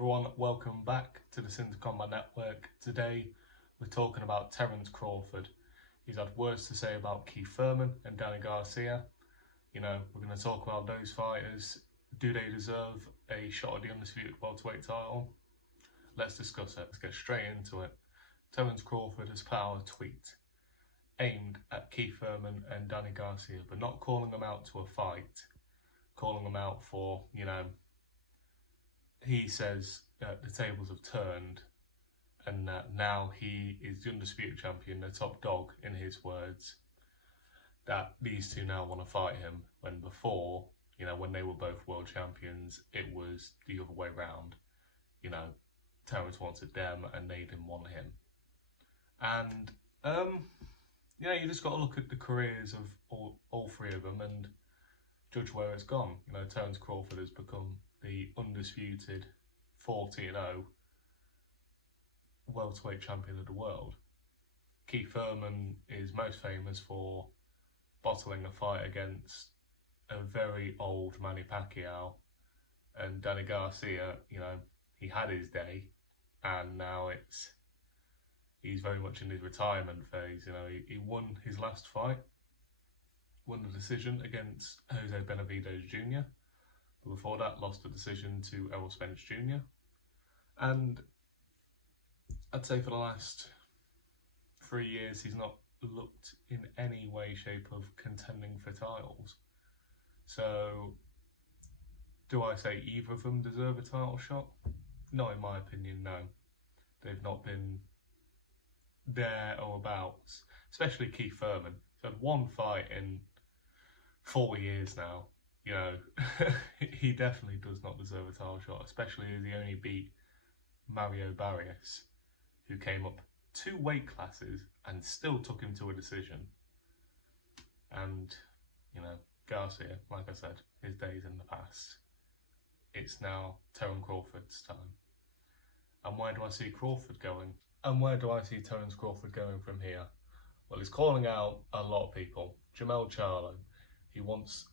everyone, welcome back to the Cinta Combat Network. Today we're talking about Terence Crawford. He's had words to say about Thurman and Danny Garcia. You know, we're going to talk about those fighters. Do they deserve a shot at the undisputed welterweight title? Let's discuss it. Let's get straight into it. Terence Crawford has put out a tweet aimed at Thurman and Danny Garcia, but not calling them out to a fight, calling them out for, he says the tables have turned and now he is the undisputed champion, the top dog in his words, that these two now want to fight him, when before, when they were both world champions, it was the other way round. Terence wanted them and they didn't want him. And, you just got to look at the careers of all three of them and judge where it's gone. Terence Crawford has become the undisputed 40-0 welterweight champion of the world. Thurman is most famous for bottling a fight against a very old Manny Pacquiao, and Danny Garcia, he had his day, and now he's very much in his retirement phase. He won his last fight, won the decision against Jose Benavidez Jr., but before that lost the decision to Errol Spence Jr. And I'd say for the last 3 years he's not looked in any way, shape of contending for titles. So do I say either of them deserve a title shot? Not in my opinion, no. They've not been there or abouts, especially Thurman. He's had one fight in 40 years now. He definitely does not deserve a title shot, especially as he only beat Mario Barrios, who came up 2 weight classes and still took him to a decision. And, Garcia, like I said, his day's in the past. It's now Terence Crawford's time. And where do I see Crawford going? And where do I see Terence Crawford going from here? Well, he's calling out a lot of people. Jermell Charlo, he wants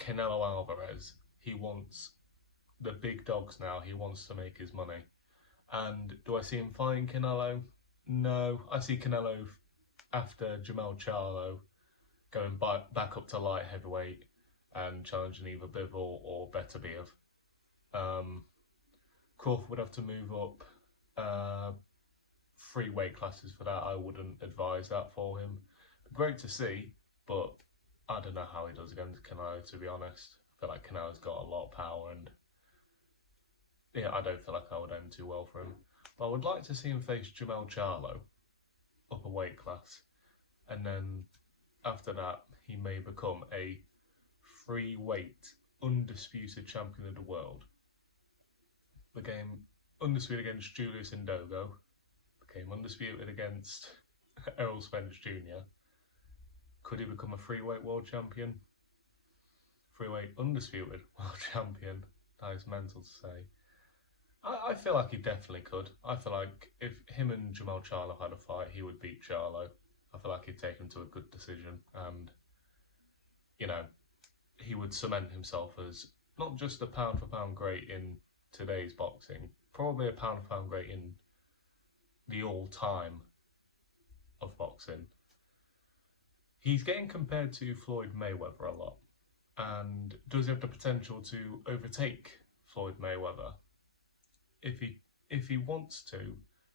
Canelo Alvarez, he wants the big dogs now, he wants to make his money. And do I see him fighting Canelo? No, I see Canelo after Jermell Charlo going back up to light heavyweight and challenging either Bivol or Beterbiev. Crawford would have to move up 3 weight classes for that. I wouldn't advise that for him. Great to see, but I don't know how he does against Canelo, to be honest. I feel like Canelo's got a lot of power and I don't feel like I would end too well for him. But I would like to see him face Jermell Charlo up a weight class, and then after that he may become a 3-weight undisputed champion of the world. Became undisputed against Julius Ndogo, became undisputed against Errol Spence Jr. Could he become a 3-weight world champion? 3-weight undisputed world champion? That is mental to say. I feel like he definitely could. I feel like if him and Jermell Charlo had a fight, he would beat Charlo. I feel like he'd take him to a good decision, and he would cement himself as not just a pound for pound great in today's boxing, probably a pound for pound great in the all-time of boxing. He's getting compared to Floyd Mayweather a lot, and does he have the potential to overtake Floyd Mayweather? If he wants to,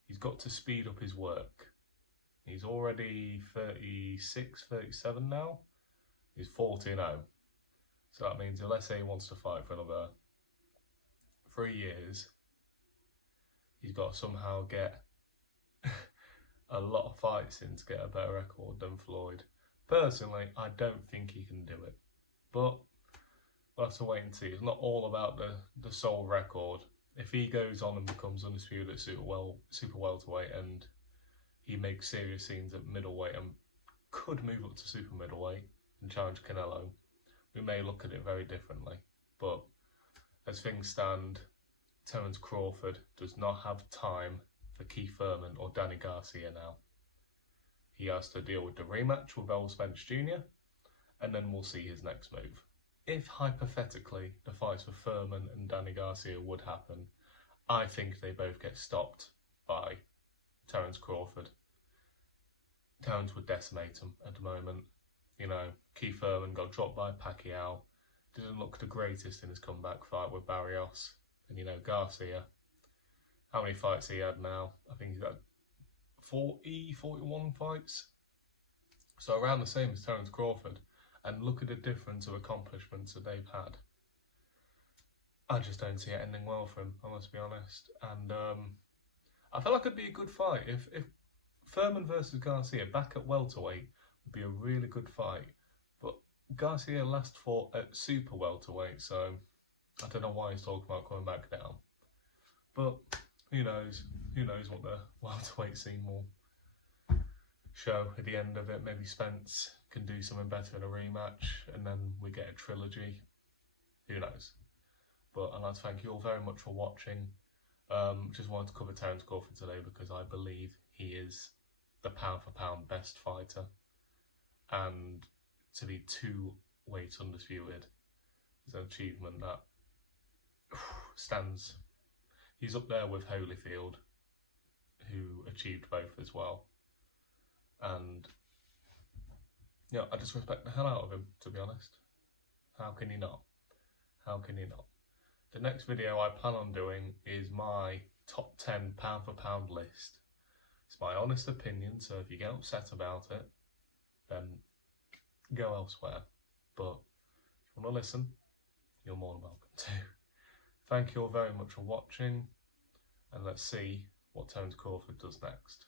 he's got to speed up his work. He's already 36, 37 now. He's 40-0. So that means, let's say he wants to fight for another 3 years, he's got to somehow get a lot of fights in to get a better record than Floyd. Personally, I don't think he can do it, but we'll have to wait and see. It's not all about the sole record. If he goes on and becomes undisputed at super welterweight and he makes serious scenes at middleweight and could move up to super middleweight and challenge Canelo, we may look at it very differently. But as things stand, Terence Crawford does not have time for Thurman or Danny Garcia now. He has to deal with the rematch with Errol Spence Jr. and then we'll see his next move. If hypothetically the fights for Thurman and Danny Garcia would happen, I think they both get stopped by Terence Crawford. Terence would decimate him at the moment. You know, Thurman got dropped by Pacquiao. Didn't look the greatest in his comeback fight with Barrios. And you know, Garcia, how many fights he had now? I think he's got 41 fights. So around the same as Terence Crawford. And look at the difference of accomplishments that they've had. I just don't see it ending well for him, I must be honest. And I feel like it'd be a good fight. If Thurman versus Garcia back at welterweight would be a really good fight. But Garcia last fought at super welterweight, so I don't know why he's talking about coming back down. But who knows? Who knows what the welterweight scene will show at the end of it. Maybe Spence can do something better in a rematch, and then we get a trilogy. Who knows? But I'd like to thank you all very much for watching. Just wanted to cover Terence Crawford today because I believe he is the pound for pound best fighter, and to be 2 weights undisputed is an achievement that stands. He's up there with Holyfield, who achieved both as well. And yeah, I just respect the hell out of him, to be honest. How can you not? How can you not? The next video I plan on doing is my top 10 pound for pound list. It's my honest opinion, so if you get upset about it, then go elsewhere. But if you want to listen, you're more than welcome to. Thank you all very much for watching, and let's see what Terence Crawford does next.